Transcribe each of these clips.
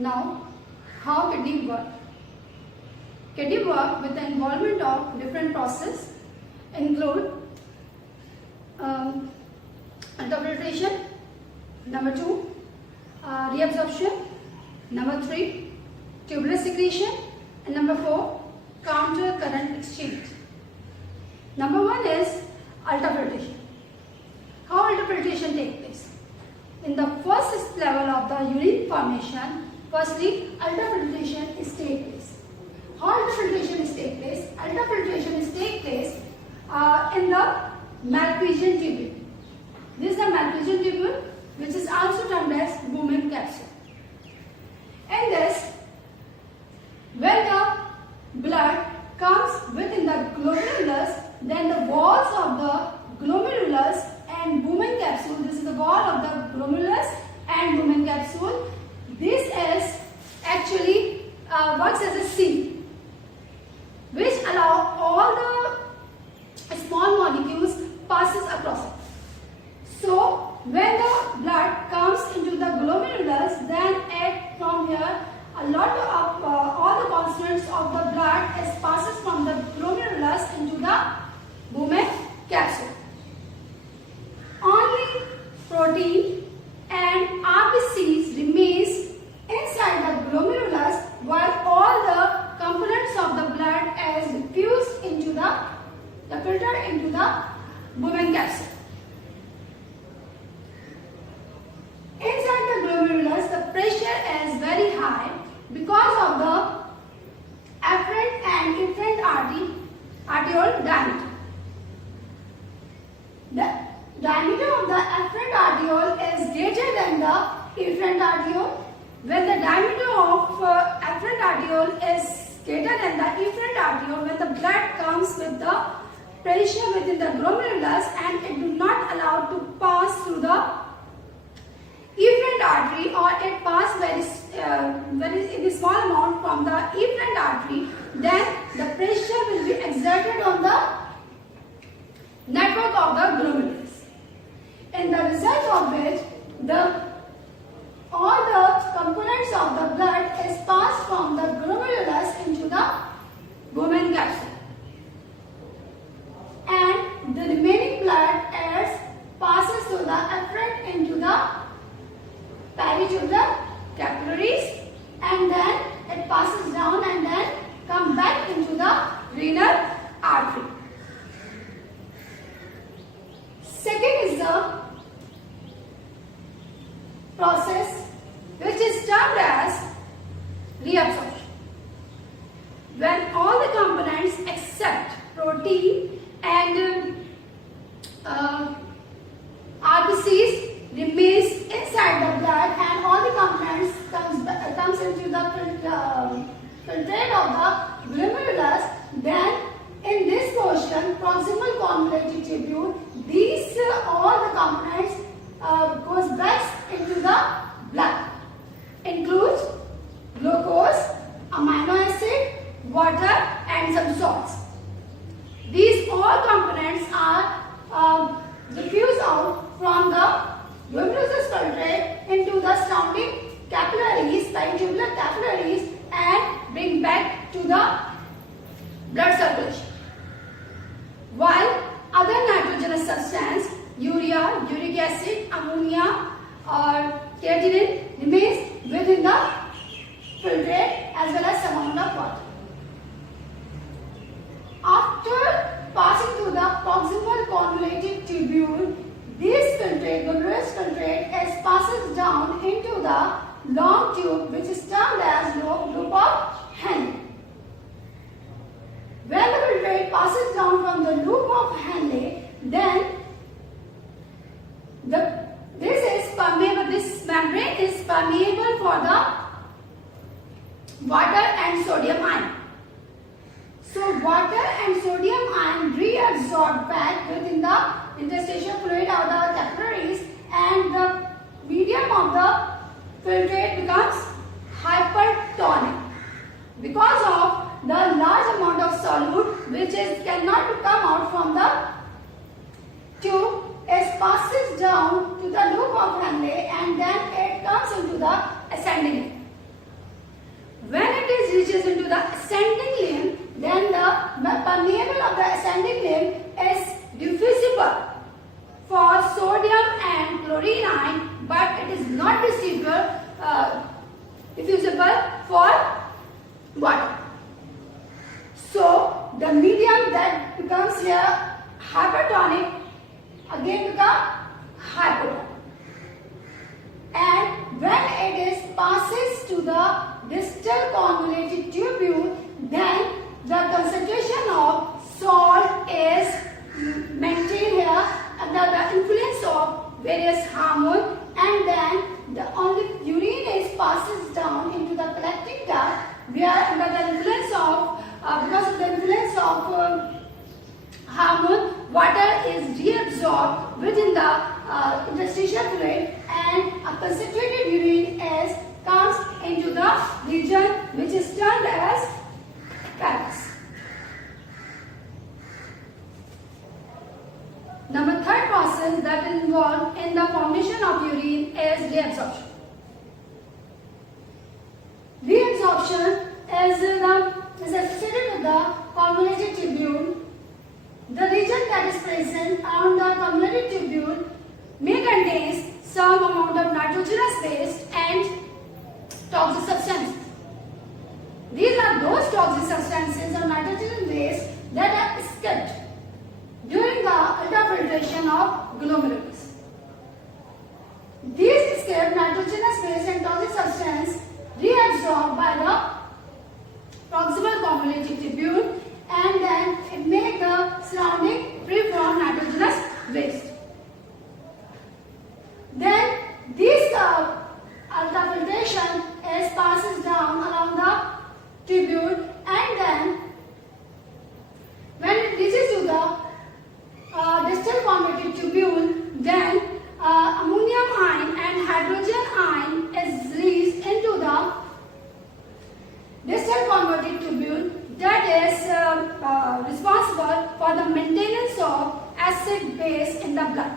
Now, how kidney work? Kidney work with the involvement of different processes include ultrafiltration, number 2, reabsorption, number 3, tubular secretion, and number 4, counter current exchange. Number 1 is ultrafiltration. How ultrafiltration takes place? In the first level of the urine formation, firstly ultrafiltration is take place. How ultrafiltration is take place? Ultrafiltration is take place in the malpighian tubule. This is the malpighian tubule, which is also termed as Bowman capsule. In this, when the blood comes within the glomerulus, then the walls of the glomerulus and Bowman capsule, this is the wall of the glomerulus and Bowman capsule, this is actually works as a seal, which allow all the small molecules passes across it. So when the blood comes into the glomerulus, then from here a lot of all the constituents of the blood passes from the glomerulus into the Bowman capsule. Only protein and RBCs remains inside the glomerulus, while all the components of the blood is diffused into the filter into the Bowman capsule. Inside the glomerulus, the pressure is very high because of the afferent and efferent arteriole diameter. The diameter of the afferent arteriole is greater than the efferent arteriole. When the diameter of afferent arteriole is greater than the efferent arteriole, when the blood comes with the pressure within the glomerulus and it do not allow to pass through the efferent artery, or it pass very small amount from the efferent artery, then the pressure will be exerted on the network of the glomerulus. In the result of which, all the components of the blood is passed from the glomerulus into the Bowman capsule, and the remaining blood passes through the afferent into the peritubular capillaries, and then it passes down and then come back into the renal artery. Second is the process which is termed as reabsorption. When all the components except protein and RBCs remains inside the blood and all the components comes into the filtrate of the glomerulus, then in this portion, proximal convoluted tubule, these all the components goes back into the blood, includes glucose, amino acid, water, and some salts. These all components are diffused out from the glomerulus filtrate into the surrounding capillaries, peritubular capillaries, and bring back to the blood circulation. While other nitrogenous substance, urea, uric acid, ammonia, or creatinine remains within the filtrate as well as some amount of water. After passing through the proximal convoluted tubule, this filtrate, glomerulus filtrate, passes down into the long tube which is termed as loop of Henle. When the filtrate passes down from the loop of Henle, then this membrane is permeable for the water and sodium ion. So water and sodium ion reabsorb back within the interstitial fluid of the capillaries, and the medium of the filtrate becomes hypertonic because of the large amount of solute which cannot come out from the tube. It passes down to the loop of Henle and then it comes into the ascending. the ascending limb, then the permeable of the ascending limb is diffusible for sodium and chlorine ion, but it is not diffusible for water. So the medium that becomes here hypertonic again become hypotonic. And when it passes to the distal convoluted tubule, then the concentration of salt is maintained here under the influence of various hormones, and then the only urine passes down into the collecting duct, where under the influence of because of the influence of hormone, water is reabsorbed within the interstitial fluid, and a concentrated urine comes into the region which is termed as parenchyma. Number third process that is involved in the formation of urine is reabsorption. Reabsorption is associated with the convoluted tubule. The region that is present around the convoluted tubule may contain some amount of nitrogenous waste and toxic substances. These are those toxic substances or nitrogen waste that are escaped during the ultrafiltration of glomerulus. These escaped nitrogenous waste and toxic substances reabsorbed by the proximal convoluted tubule, and then it makes the surrounding free from nitrogenous waste. Then this ultrafiltration passes down along the tubule, and then when it reaches to the distal convoluted tubule, then ammonium ion and hydrogen ion is released into the distal convoluted tubule that is responsible for the maintenance of acid base in the blood.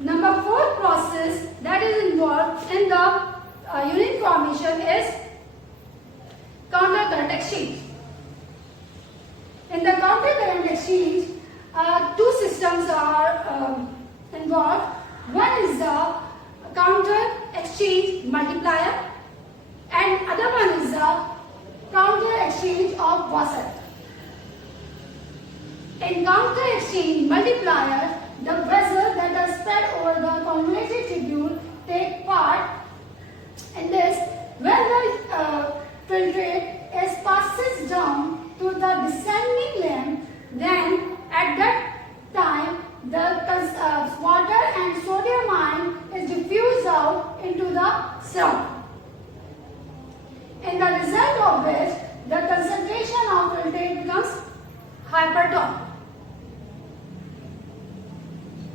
Number fourth process that is involved in the urine formation is counter-current exchange. In the counter-current exchange, two systems are involved. One is the counter-exchange multiplier, and other one is the counter-exchange of Wasser. In counter-exchange multiplier, the vessel that are spread over the convoluted tubule take part in this. When the filtrate passes down to the descending limb, then at that time the water and sodium ion is diffused out into the surrounding. In the result of which, the concentration of filtrate becomes hypertonic.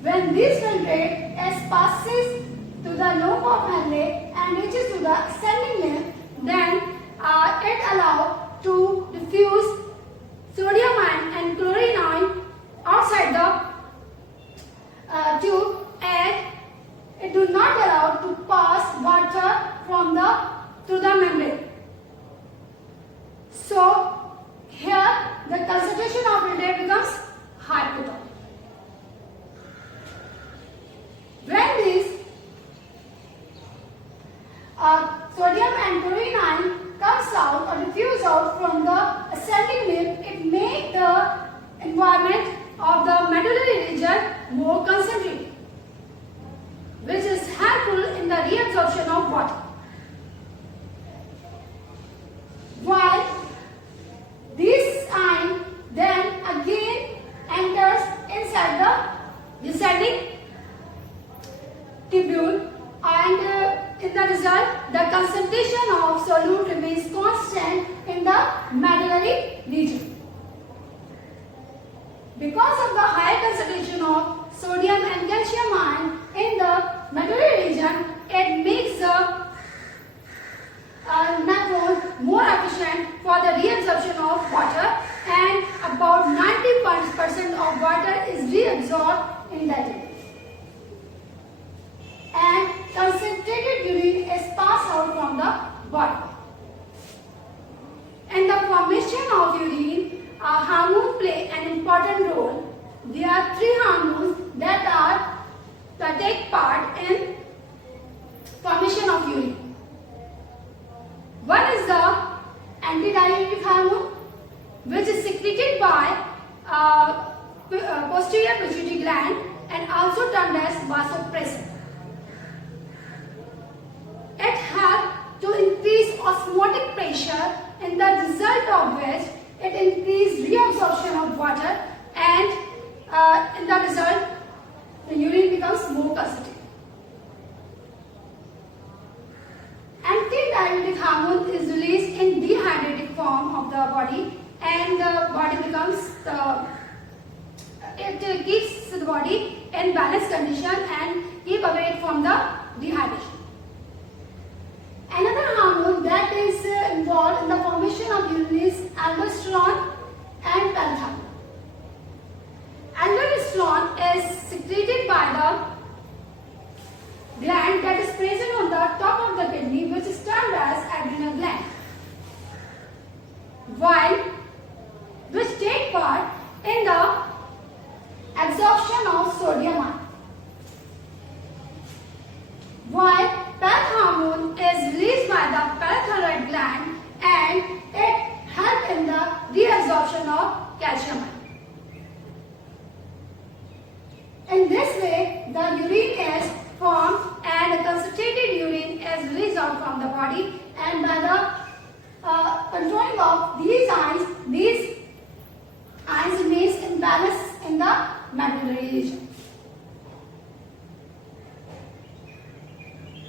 When this filtrate passes to the lobe of Henle and reaches to the ascending limb, then it allows to diffuse sodium ion and chlorine ion outside the tube, and it do not allow to pass water from through the membrane. So here the concentration of filtrate becomes hypotonic. When this sodium and chlorine ion comes out or diffuse out from the ascending limb, it makes the environment of the medullary region more concentrated, which is helpful in the reabsorption of water. While this ion then again enters inside the descending tubule, and in the result the concentration of solute remains constant in the medullary region. Because of the higher concentration of sodium and calcium ion in the medullary region, it makes the nephron more efficient for the reabsorption of water, and about 90% of water is reabsorbed in that area. And concentrated urine is passed out from the body. In the formation of urine, hormones play an important role. There are 3 hormones that take part in formation of urine. One is the antidiuretic hormone, which is secreted by posterior pituitary gland and also termed as vasopressin. It helps to increase osmotic pressure, in the result of which it increases reabsorption of water, and in the result the urine becomes more concentrated. Antidiuretic hormone is released in dehydrated form of the body, and the body becomes it keeps the body in balanced condition and keep away from the dehydration. Another hormone that is involved in the formation of urine is aldosterone and parathyroid. Aldosterone is secreted by the gland that is present on the top of the kidney, which is termed as adrenal gland, which take part in the absorption of sodium ion. While path hormone is released by the parathyroid gland and it helps in the reabsorption of calcium ion. In this way, the urine is formed and a concentrated urine is released out from the body, and by the controlling of these ions remains in balance in the medullary region.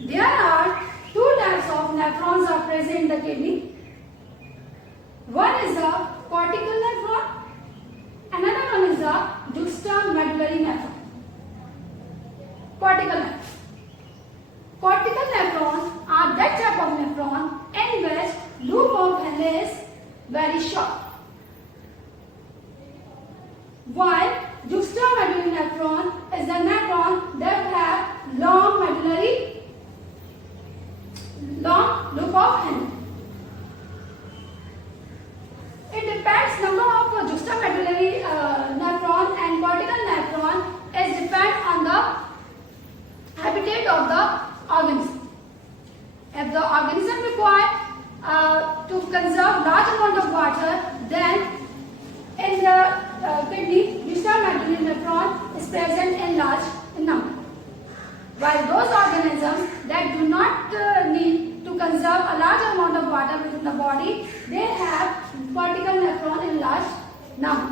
There are 2 types of nephrons are present in the kidney. One is the cortical nephron, another one is the juxtamedullary nephron. Cortical nephrons are that type of nephron in which loop of Henle is very short, while juxtamedullary nephron is the nephron that have long loop of Henle. It depends number of juxtamedullary nephron and cortical nephron is depend on the habitat of the organism. If the organism require to conserve large amount of water, then in the kidney, juxtamedullary nephron is present in large number. While those organisms that do not need to conserve a large amount of water within the body, they have cortical nephron in large number.